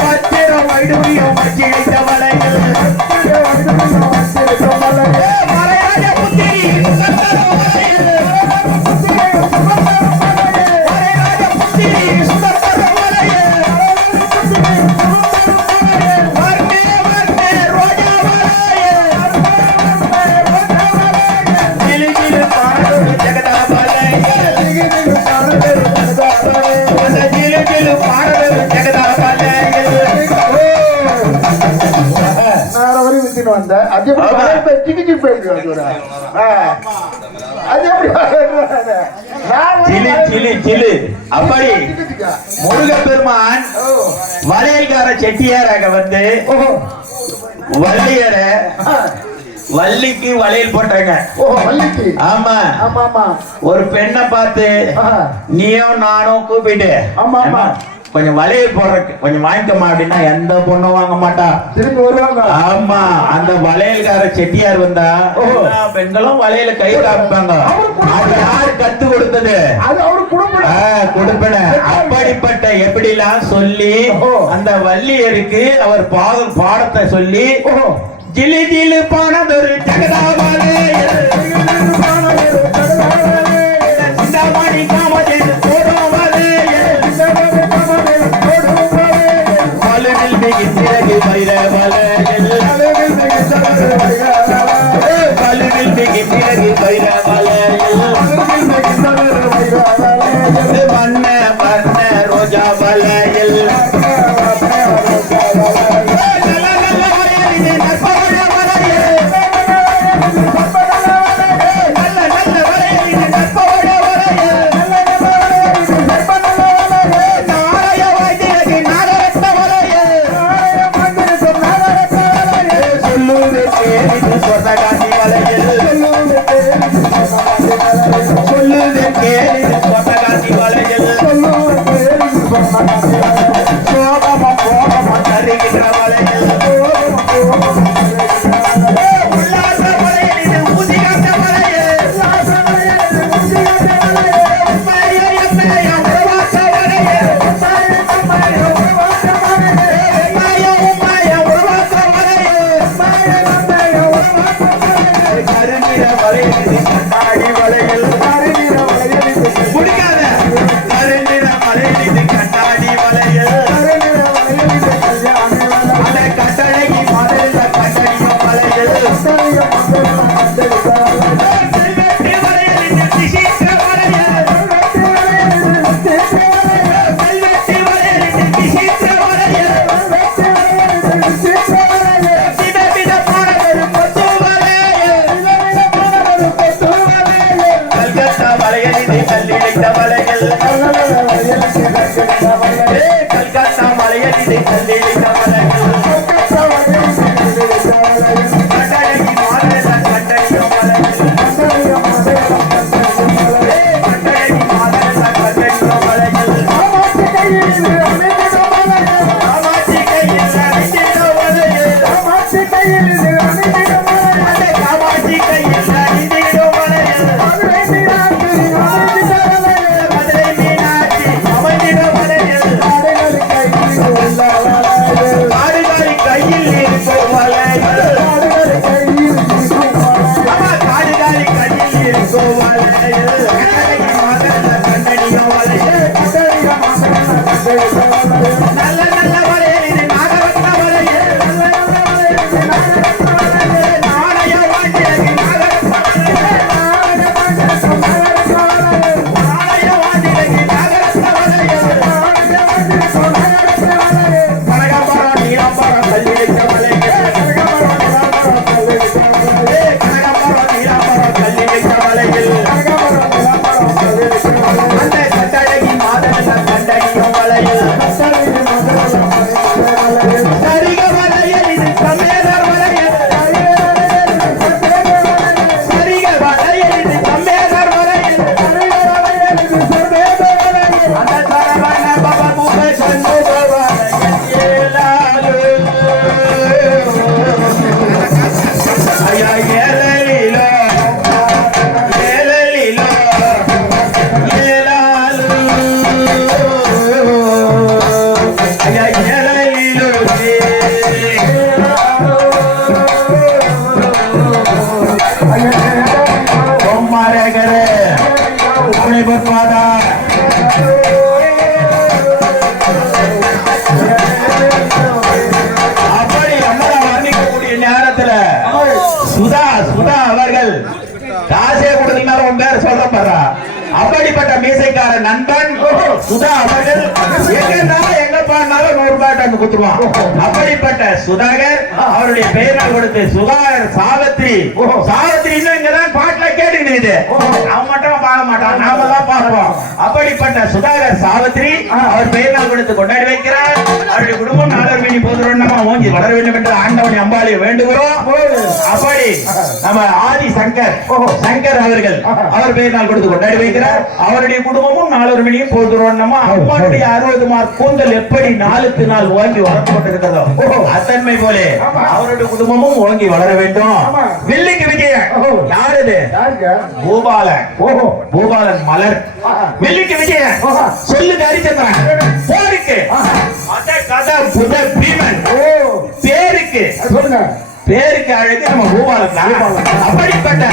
பத்திரம் வைடூரியம் வச்சிழைத்த வலைகள் மலையாள புத்திரி அப்படி முருகப்பெருமான் வளையல்கார செட்டியாராக வந்து வள்ளியர வள்ளிக்கு வளையல் போட்டாங்க. ஆமா ஒரு பெண்ணை பார்த்து நீயும் நானும் கூப்பிட்டு கொஞ்சம் வளையல் போடுற கொஞ்சம் வாங்கிக்கமா அப்படின்னா எந்த பொண்ணும் வாங்க மாட்டா, திரும்பி வருவாங்க. ஆமா அந்த வளையல்கார செட்டியார் வந்தா பெண்களும் வளையல கை காமிப்பாங்க. அது யாரு கத்து கொடுத்தது? அது அவரு கொடுப்பன. அப்படிப்பட்ட எப்படிலாம் சொல்லி அந்த வள்ளியருக்கு அவர் பாடத்தை சொல்லி ஜிலி ஜிலு பானதொரு ஜெகதாபாலே சிந்தாமணி காமதே போடோபாலே மலரில் மிகிந்திரகு பைரவலையில் மலரில் மிகிந்திரகு பைரவலையில் வண்ண வண்ண ரோஜா வலையில் சுதா அவர்கள் எங்க பாடினாலும் 100 ரூபாய் அங்க குத்துருவான். அப்படிப்பட்ட சுதாகர் அவருடைய பெயரால் கொடுத்து சுதாகர் சாவித்ரி. சாவித்ரி இங்கதான் பாட்டுல கேட்டுக்கிட்டு அவன் மட்டும் பாட மாட்டான், நாம தான் பார்ப்போம். அப்படிப்பட்ட சுதாகர் சாவித்ரி அவர் பெயரால் கொடுத்து கொண்டாடி வைக்கிறார். அவருடைய குடும்பம் 4 மணி போதுமா ஓங்கி வளர வேண்டும் என்று ஆண்டவனை அம்பாளை வேண்டுகிறோம். அப்படி நம்ம ஆதி சங்கர் அவர்கள் அவர் பெயரால் கொடுத்து கொண்டாடி வைக்கிறார். அவருடைய குடும்பமும் 4 மணியும் போதுறோம். நம்ம அம்மாவுடைய 60 மார்க் கூந்தல் எப்படி நாளுக்கு நாள் ஓங்கி வளர்ந்து கொண்டிருக்கிறதோ அத்தன்மை போல அவருடைய குடும்பமும் ஓங்கி வளர வேண்டும். வில்லிக்கு விஜயன் யார் இது? பூபாலன். பூபாலன் மலர். வில்லிக்கு விஜயன் சொல்லுங்க ஹரிச்சந்திரன். போருக்கு அத கதை புத பீமன். பேருக்கு சொல்லுங்க. பேருக்கு அழகு நம்ம பூபாலன். அப்படிப்பட்ட